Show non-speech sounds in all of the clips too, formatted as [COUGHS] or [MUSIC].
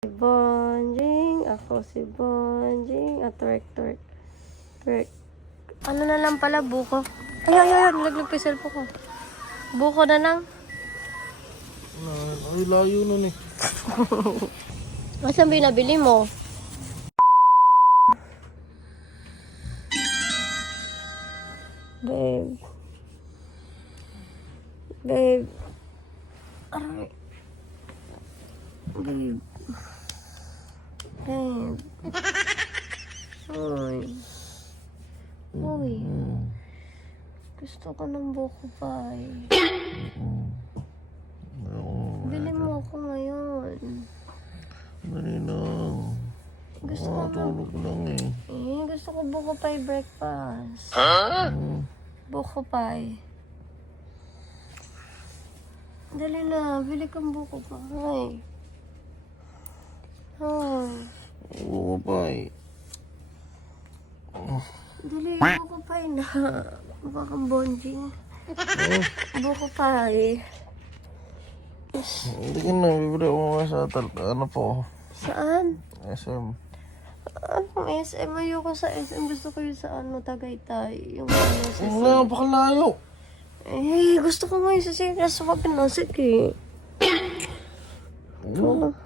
Si Bonjing, ako si Bonjing, at twerk, twerk, twerk. Ano na lang pala, buko. Ay, ay, ay, nalaglag pa yung cellphone ko. Buko na lang. Ay, layo nun eh. [LAUGHS] Asan ba yung nabili mo? Babe. Babe. Aray. Babe. Babe. Uy. Uy. Gusto ko ng buko pa eh. Bili mo ako ngayon. dali lang. Gusto ko ng... Tulog lang eh. Eh, gusto ko buko pie breakfast. Hmm. Buko pie. Dali na, bili kang buko pie. Oh, Oo pa eh. dali, buko pie na. Mukha kang bonjing. Buko pie. Hindi ka na, bibili ako nga sa tal... Ano po? Saan? SM. Anong SM? Ayoko sa SM. Gusto ko yung sa ano, Tagaytay. Yung ano, sa Wala, pakalayo. Eh, gusto ko nga yung sa Sinas. Wag na, sige. Ano?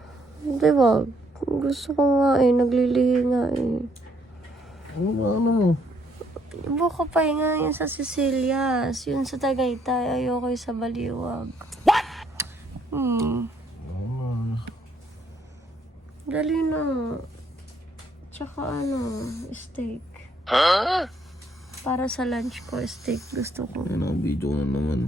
Di ba? Gusto ko nga eh, naglilihi nga eh. Ano ba, ano mo? Buko pa nga yun sa Sicilias. Yun sa Tagaytay. Ayoko yung sa Baliwag. What? Hmm. Ano? Dali na. Tsaka ano, steak. Para sa lunch ko, steak gusto ko. Ayun ang video na naman.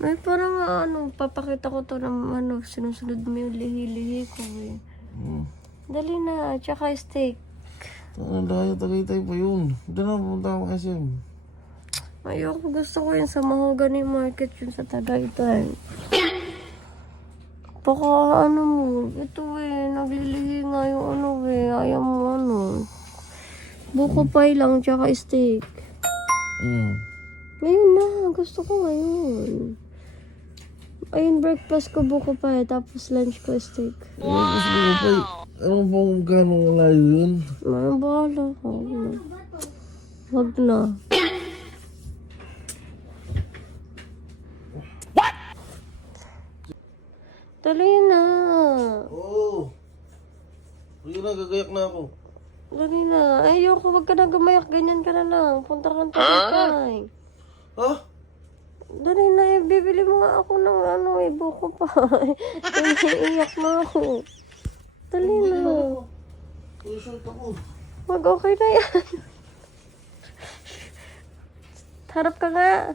Ay, parang ano, papakita ko to ng ano, sinusunod mo yung lihi-lihi ko eh. Hmm. Dali na, tsaka steak. Ano dahil tagaytay pa yun. Doon na pumunta ako SM. Ayoko, gusto ko yun sa Mahogany Market yun sa Tagaytay. [COUGHS] Baka ano mo, ito eh, naglilihi nga yung ano eh, ayaw mo ano. Buko pie lang, tsaka steak. Hmm. Ngayon na, gusto ko ngayon. Ayun, breakfast ko buko pie, tapos lunch ko steak. Wow! Pa eh. Ano pa kung gano'ng malayo yun? Mga bahala ka. Wag na. Na. Dali na. Oo. Sige na, gagayak na ako. Dali na. Ayoko, wag ka na gumayak. Ganyan ka na lang. Punta kang tagay. Ha? Dali na, eh, bibili mo nga ako ng ano, eh, buko pa. [LAUGHS] Iiyak na ako. Dali na. T-shirt ako. Wag okay na yan. Harap ka nga.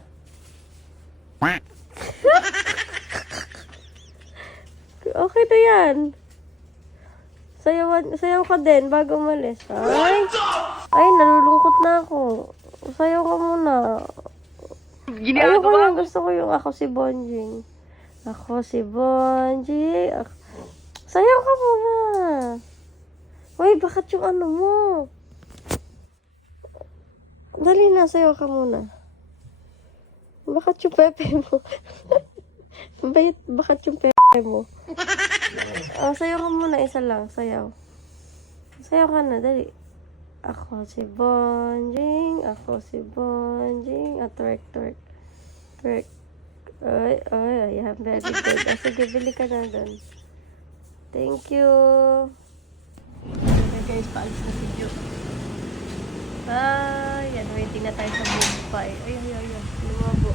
[LAUGHS] okay na yan. Sayawan, sayaw ka din bago umalis. Ay, ay, nalulungkot na ako. Sayaw ka muna. Ayoko lang, gusto ko yung ako si Bonjing. Ako si Bonjing. Ako... Sayaw ka muna. Uy, bakit yung ano mo? Dali na, sayaw ka muna. Bakit yung pepe mo? [LAUGHS] Bakit, bakit yung pepe mo? [LAUGHS] Ah, sayaw ka muna, isa lang, sayaw. Sayaw ka na, dali. Ako si Bonjing, ako si Bonjing, at twerk, twerk, twerk. Ay, ay, ayan, very good. Ah, sige, bili ka na doon. Thank you. Okay guys, paalis na si Jo. Ay, yan, waiting na tayo sa pie. Ay, ay, ay, ay, lumabo.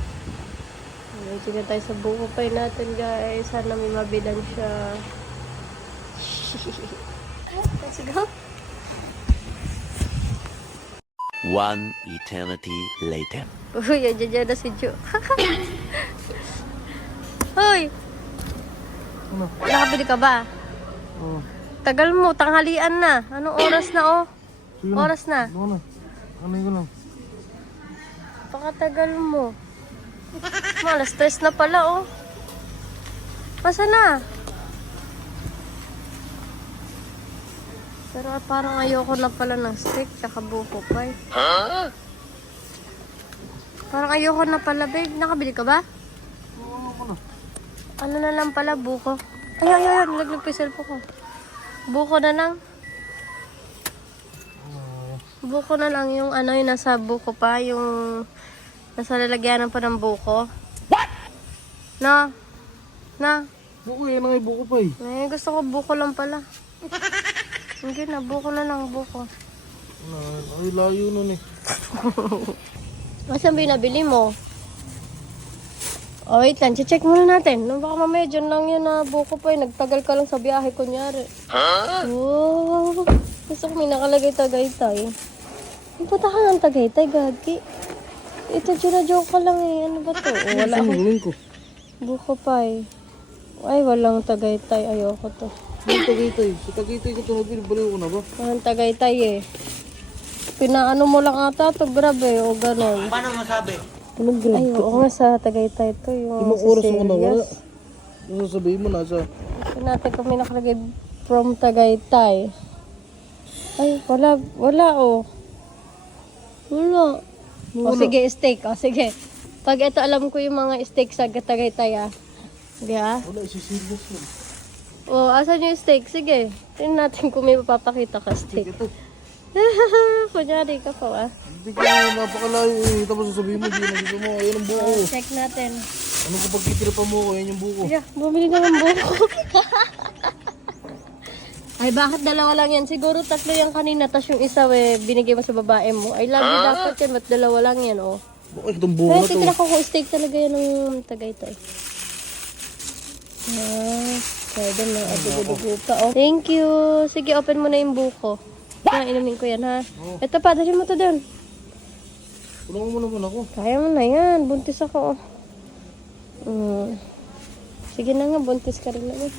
Waiting na tayo sa pie natin guys. Sana may mabilan siya. [LAUGHS] Let's go. One eternity later. Uy, andyan dyan na si Jo. [LAUGHS] Hoy! Ano? Nakabili ka ba? Oo. Tagal mo, tanghalian na. Anong oras na oh? Sige. Oras na. Ano na? Ano yun lang? Pakatagal mo. Malas stress na pala oh. Masa na? Pero parang ayoko na pala ng steak tsaka buko pie. Parang ayoko na pala, babe. Nakabili ka ba? Oo, ano ko na. Ano na lang pala, buko. Ay, ay, ay, nalaglag pa yung ko. Buko na lang. Buko na lang yung ano yung nasa buko pa, yung nasa lalagyanan pa ng buko. What? Na? Na? Buko yan ang buko pa eh. Eh, gusto ko buko lang pala. [LAUGHS] Hindi na, buko na lang, buko. Ay, layo nun eh. [LAUGHS] Asan ba yung nabili mo? Oh, wait lang. Check muna natin. No, baka mamaya dyan lang yun na buko pa eh. Nagtagal ka lang sa biyahe, kunyari. Oh, gusto ko may nakalagay Tagaytay. Ang punta ka ng Tagaytay, gagi. Ito, joke ka lang eh. Ano ba to? Oh, wala Ano ko? buko pa eh. Ay, walang Tagaytay. Ayoko to. Yung Tagaytay. Sa Tagaytay ko ito baliw ko na ba? Walang Tagaytay eh. Pinaano mo lang ata to, grab eh. O ganon. Anong grab? Ay, oo nga sa Tagaytay to. Yung Limang oras ako nawala. Celias. Yung sasabihin mo nasa... Tignan natin kung may nakalagay from Tagaytay. Ay, wala, wala oh. Wala. O sige, steak. O sige. Pag ito alam ko yung mga steak sa Tagaytay ah. Sige ah. Wala, isisirious yun. O, asan yung steak? Sige. Tingnan natin kung may mapapakita ka steak. Ito. [LAUGHS] Kunyari ka pa ah. Hindi ka napakalayo eh. Tapos sasabihin mo, di na dito mo. Ayan ang buko. Check natin. Ano kung pagkitiripan mo ko, ayan yung buko. Yeah, bumili na ng buko. [LAUGHS] Ay, bakit dalawa lang yan? Siguro tatlo yan kanina, tas yung isa, we, binigay mo sa babae mo. Ay, love you dapat yan, ba't dalawa lang yan, oh. Bakit itong buko Ay, na to? titignan ko kung steak talaga yan ng Tagaytay. Ah, pwede na, adugo-dugo pa, oh. Thank you. Sige, open mo na yung buko. Na, inumin ko yan, ha? Ito pa, dali mo to doon. Tulungan mo naman ako. Kaya mo na yan, buntis ako, oh. Mm. Sige na nga, buntis ka rin naman.